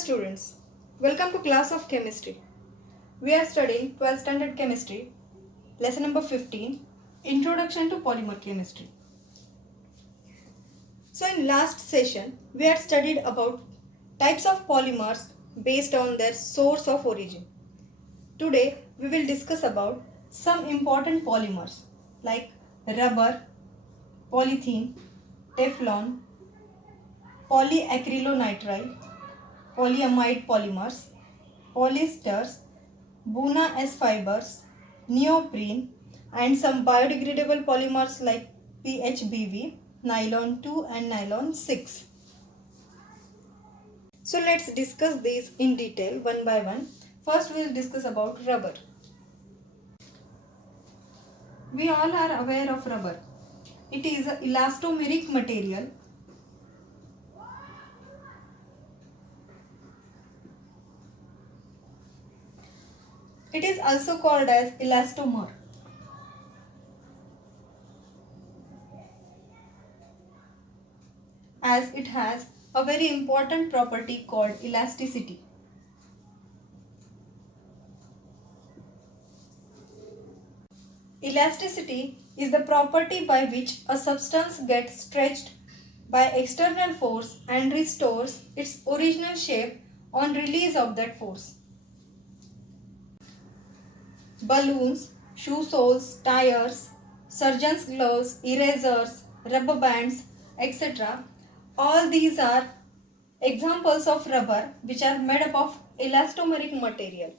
students, welcome to class of chemistry. We are studying 12th standard chemistry, lesson number 15, Introduction to Polymer Chemistry. So in last session, we had studied about types of polymers based on their source of origin. Today, we will discuss about some important polymers like rubber, polythene, Teflon, polyacrylonitrile, polyamide polymers, polyesters, Buna S fibers, neoprene, and some biodegradable polymers like PHBV, nylon 2 and nylon 6. So let's discuss these in detail one by one. First we will discuss about rubber. We all are aware of rubber. It is an elastomeric material. It is also called as elastomer. As it has a very important property called elasticity. Elasticity is the property by which a substance gets stretched by external force and restores its original shape on release of that force. Balloons, shoe soles, tires, surgeon's gloves, erasers, rubber bands, etc. All these are examples of rubber which are made up of elastomeric material.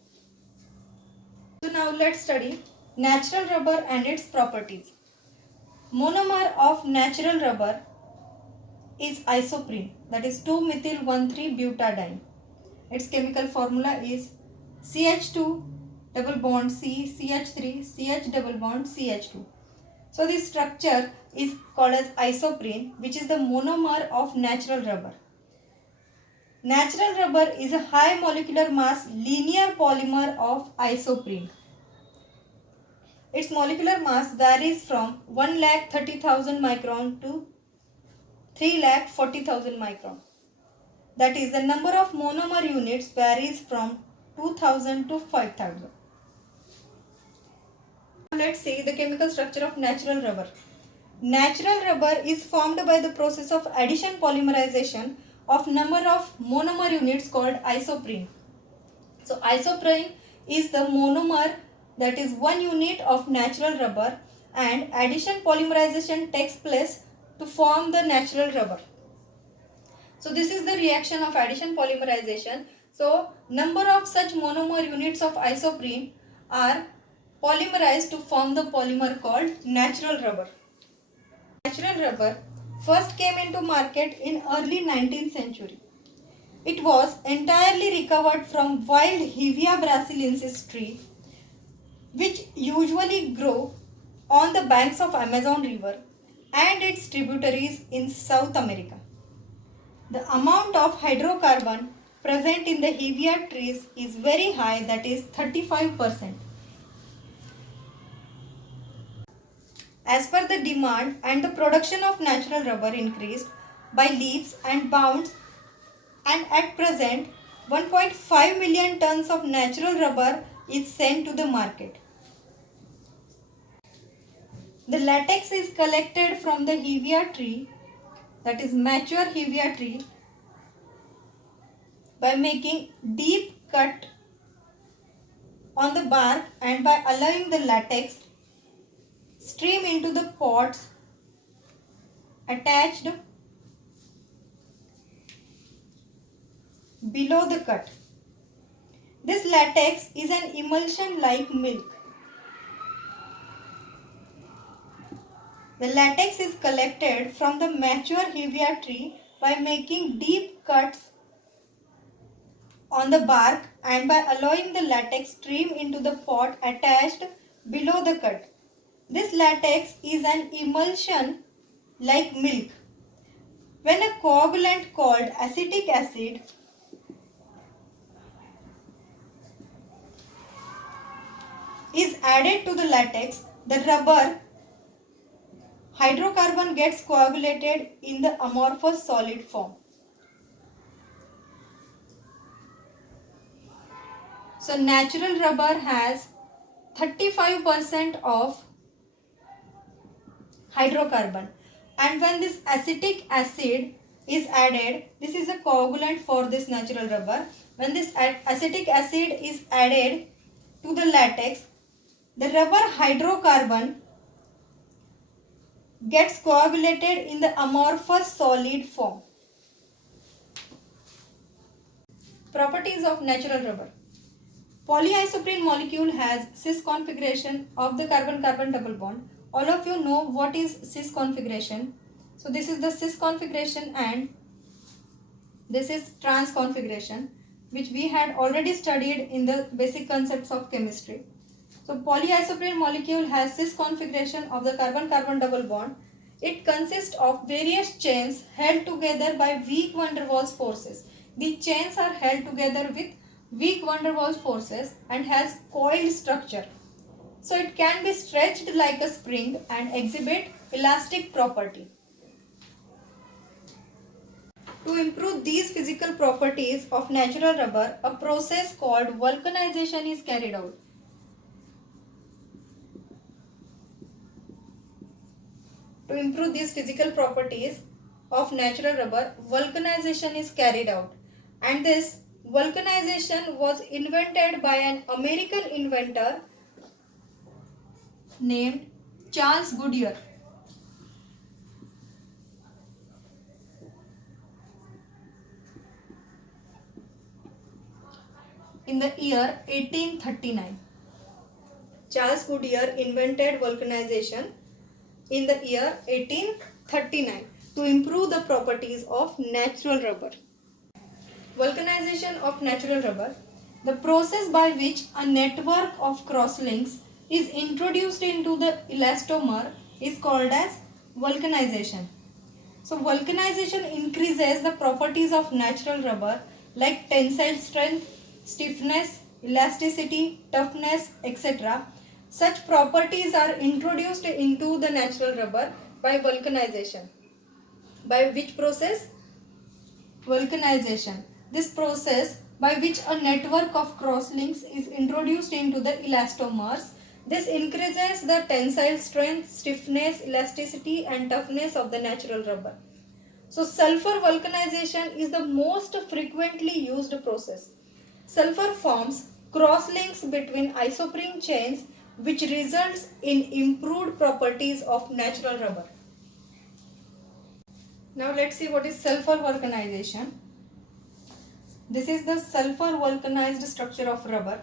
So now let's study natural rubber and its properties. Monomer of natural rubber is isoprene, that is 2-methyl-1,3-butadiene. Its chemical formula is CH2 double bond C, CH3, CH double bond CH2. So this structure is called as isoprene, which is the monomer of natural rubber. Natural rubber is a high molecular mass linear polymer of isoprene. Its molecular mass varies from 1,30,000 micron to 3,40,000 micron. That is, the number of monomer units varies from 2,000 to 5,000. Let's see the chemical structure of natural rubber. Natural rubber is formed by the process of addition polymerization of number of monomer units called isoprene. So isoprene is the monomer, that is one unit of natural rubber, and addition polymerization takes place to form the natural rubber. So this is the reaction of addition polymerization. So number of such monomer units of isoprene are polymerized to form the polymer called natural rubber. Natural rubber first came into market in early 19th century. It was entirely recovered from wild Hevea brasiliensis tree, which usually grow on the banks of Amazon river and its tributaries in South America. The amount of hydrocarbon present in the Hevea trees is very high, that is 35%. As per the demand and the production of natural rubber increased by leaps and bounds, and at present 1.5 million tons of natural rubber is sent to the market. The latex is collected from the Hevea tree, that is mature Hevea tree, by making deep cut on the bark and by allowing the latex stream into the pots attached below the cut. This latex is an emulsion like milk. The latex is collected from the mature Hevea tree by making deep cuts on the bark and by allowing the latex stream into the pot attached below the cut. This latex is an emulsion like milk. When a coagulant called acetic acid is added to the latex, the rubber hydrocarbon gets coagulated in the amorphous solid form. So natural rubber has 35% of hydrocarbon, and when this acetic acid is added, this is a coagulant for this natural rubber. When this acetic acid is added to the latex, the rubber hydrocarbon gets coagulated in the amorphous solid form. Properties of natural rubber. Polyisoprene molecule has cis configuration of the carbon-carbon double bond. All of you know what is cis configuration. So this is the cis configuration and this is trans configuration, which we had already studied in the basic concepts of chemistry. So polyisoprene molecule has cis configuration of the carbon-carbon double bond. It consists of various chains held together by weak van der Waals forces. The chains are held together with weak van der Waals forces and has coiled structure. So it can be stretched like a spring and exhibit elastic property. To improve these physical properties of natural rubber, a process called vulcanization is carried out. To improve these physical properties of natural rubber, vulcanization is carried out. And this vulcanization was invented by an American inventor named Charles Goodyear. In the year 1839. Charles Goodyear invented vulcanization in the year 1839 to improve the properties of natural rubber. Vulcanization of natural rubber, the process by which a network of crosslinks is introduced into the elastomer is called as vulcanization. So vulcanization increases the properties of natural rubber like tensile strength, stiffness, elasticity, toughness, etc. Such properties are introduced into the natural rubber by vulcanization. By which process? Vulcanization. This process by which a network of crosslinks is introduced into the elastomers. This increases the tensile strength, stiffness, elasticity and toughness of the natural rubber. So sulfur vulcanization is the most frequently used process. Sulfur forms crosslinks between isoprene chains which results in improved properties of natural rubber. Now let's see what is sulfur vulcanization. This is the sulfur vulcanized structure of rubber.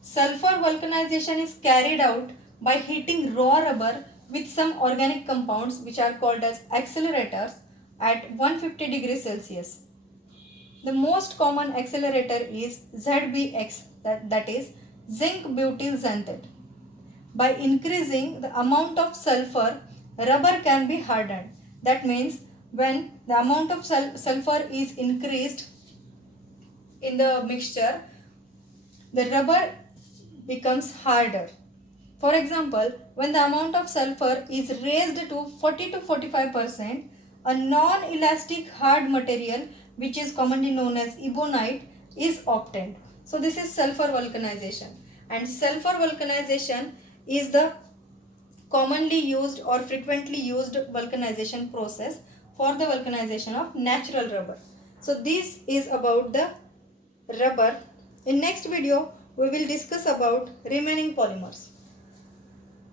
Sulfur vulcanization is carried out by heating raw rubber with some organic compounds which are called as accelerators at 150 degrees Celsius. The most common accelerator is ZBX, that is zinc butyl xanthate. By increasing the amount of sulfur, rubber can be hardened. That means when the amount of sulfur is increased in the mixture, the rubber becomes harder. For example, when the amount of sulfur is raised to 40 to 45%, a non-elastic hard material which is commonly known as ebonite is obtained. So this is sulfur vulcanization, and sulfur vulcanization is the commonly used or frequently used vulcanization process for the vulcanization of natural rubber. So this is about the rubber. In next video we will discuss about remaining polymers.